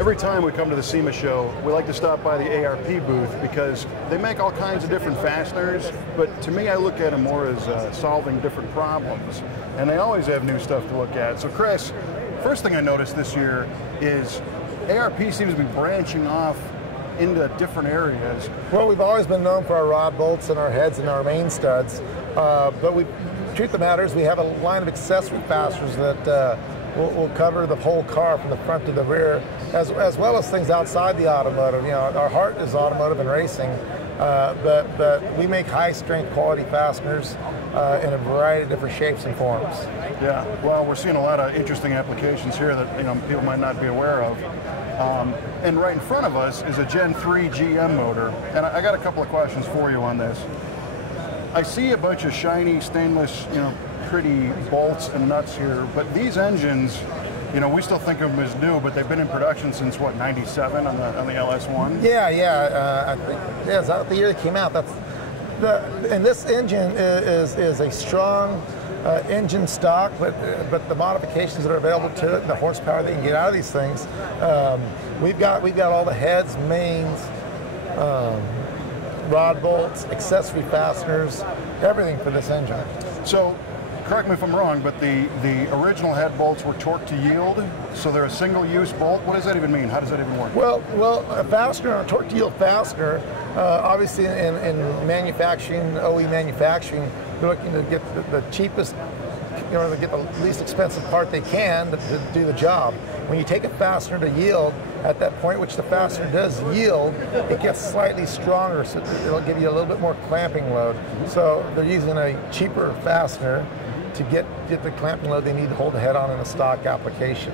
Every time we come to the SEMA show, we like to stop by the ARP booth because they make all kinds of different fasteners, but to me I look at them more as solving different problems. And they always have new stuff to look at. So Chris, first thing I noticed this year is ARP seems to be branching off into different areas. Well, we've always been known for our rod bolts and our heads and our main studs, but the truth of the matter is we have a line of accessory fasteners that will cover the whole car from the front to the rear, as well as things outside the automotive. You know, our heart is automotive and racing, but we make high-strength quality fasteners in a variety of different shapes and forms. Yeah, well, we're seeing a lot of interesting applications here that people might not be aware of. And right in front of us is a Gen 3 GM motor, and I got a couple of questions for you on this. I see a bunch of shiny stainless, pretty bolts and nuts here, but these engines, we still think of them as new, but they've been in production since what, 97 on the LS1? Yeah. I think is that the year they came out. And this engine is a strong engine stock, but the modifications that are available to it, the horsepower that you can get out of these things, we've got all the heads, mains, rod bolts, accessory fasteners, everything for this engine. So, correct me if I'm wrong, but the original head bolts were torque to yield, so they're a single-use bolt. What does that even mean? How does that even work? Well, a fastener, a torque to yield fastener, obviously in manufacturing, OE manufacturing, they're looking to get the cheapest, to get the least expensive part they can to do the job. When you take a fastener to yield, at that point which the fastener does yield, it gets slightly stronger, so it'll give you a little bit more clamping load. So they're using a cheaper fastener to get the clamping load they need to hold the head on in a stock application.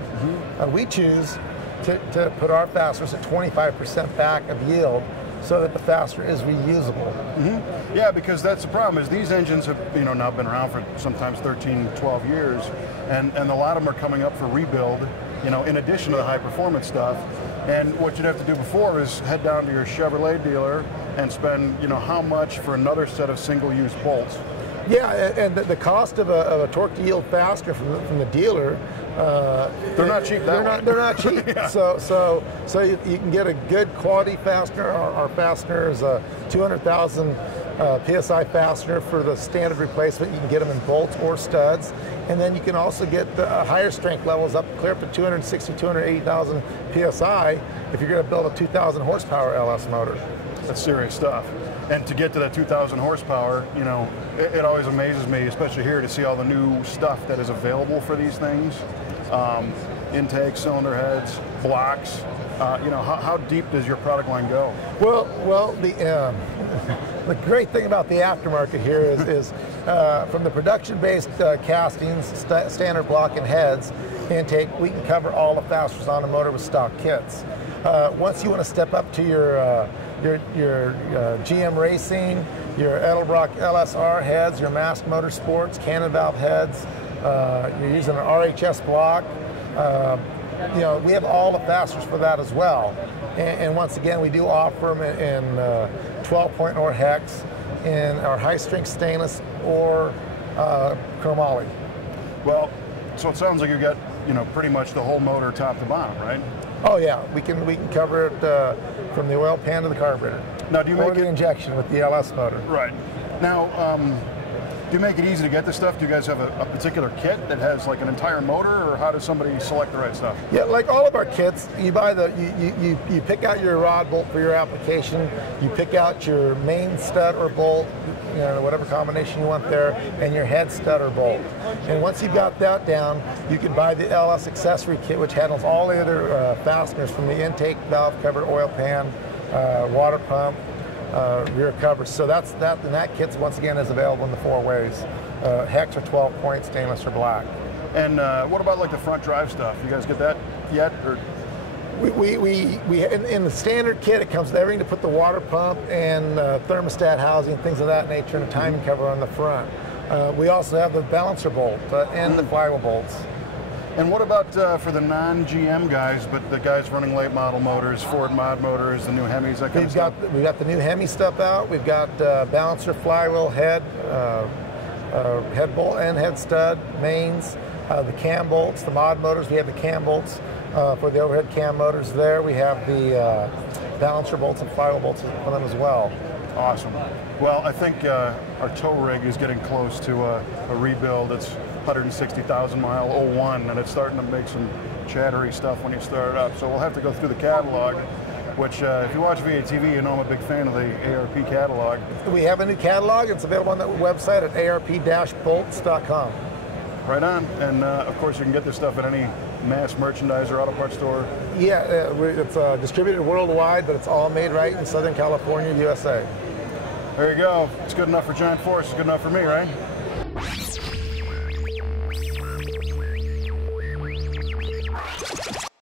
We choose to put our fasteners at 25% back of yield so that the fastener is reusable. Yeah, because that's the problem, is these engines have now been around for sometimes 13, 12 years, and a lot of them are coming up for rebuild, in addition to the high performance stuff. And what you'd have to do before is head down to your Chevrolet dealer and spend, how much for another set of single-use bolts. Yeah, and the cost of a torque to yield fastener from the dealer, they're not cheap. They're not cheap. Yeah. So you can get a good quality fastener. Our fastener is a 200,000 PSI fastener for the standard replacement. You can get them in bolts or studs, and then you can also get the higher strength levels up clear up to 260, 280,000 PSI if you're going to build a 2,000 horsepower LS motor. That's serious stuff. And to get to that 2,000 horsepower, it always amazes me, especially here, to see all the new stuff that is available for these things. Intake, cylinder heads, blocks. How deep does your product line go? Well, the great thing about the aftermarket here is from the production-based castings, standard block and heads, intake, we can cover all the fasteners on the motor with stock kits. Once you want to step up to your GM Racing, your Edelbrock LSR heads, your Mask Motorsports, cannon valve heads, you're using an RHS block. We have all the fasteners for that as well. And once again, we do offer them in 12-point or hex, in our high-strength stainless or chromoly. Well, so it sounds like you got pretty much the whole motor top to bottom, right? Oh yeah, we can cover it from the oil pan to the carburetor. Now, do you make the injection with the LS motor? Right. Now, do you make it easy to get this stuff? Do you guys have a particular kit that has like an entire motor, or how does somebody select the right stuff? Yeah, like all of our kits, you buy you pick out your rod bolt for your application, you pick out your main stud or bolt, whatever combination you want there, and your head stud or bolt. And once you've got that down, you can buy the LS accessory kit, which handles all the other fasteners from the intake, valve cover, oil pan, water pump, rear covers. So that kit, once again, is available in the 4 ways. Hex or 12-point, stainless or black. And what about like the front drive stuff? You guys get that yet? Or? In the standard kit, it comes with everything to put the water pump and thermostat housing, things of that nature, and a timing cover on the front. We also have the balancer bolt and the flywheel bolts. And what about for the non-GM guys, but the guys running late model motors, Ford mod motors, the new Hemis, that kind of stuff? We've got the new Hemi stuff out. We've got balancer, flywheel, head bolt and head stud, mains, the cam bolts, the mod motors. We have the cam bolts. for the overhead cam motors there. We have the balancer bolts and firewall bolts on them as well. Awesome. Well, I think our tow rig is getting close to a rebuild. It's 160,000 mile 01, and it's starting to make some chattery stuff when you start it up. So we'll have to go through the catalog, which if you watch V8TV, you know I'm a big fan of the ARP catalog. We have a new catalog. It's available on that website at arp-bolts.com. Right on. And of course, you can get this stuff at any mass merchandiser, auto parts store. Yeah, it's distributed worldwide, but it's all made right in Southern California, USA. There you go. It's good enough for Giant Force. It's good enough for me, right?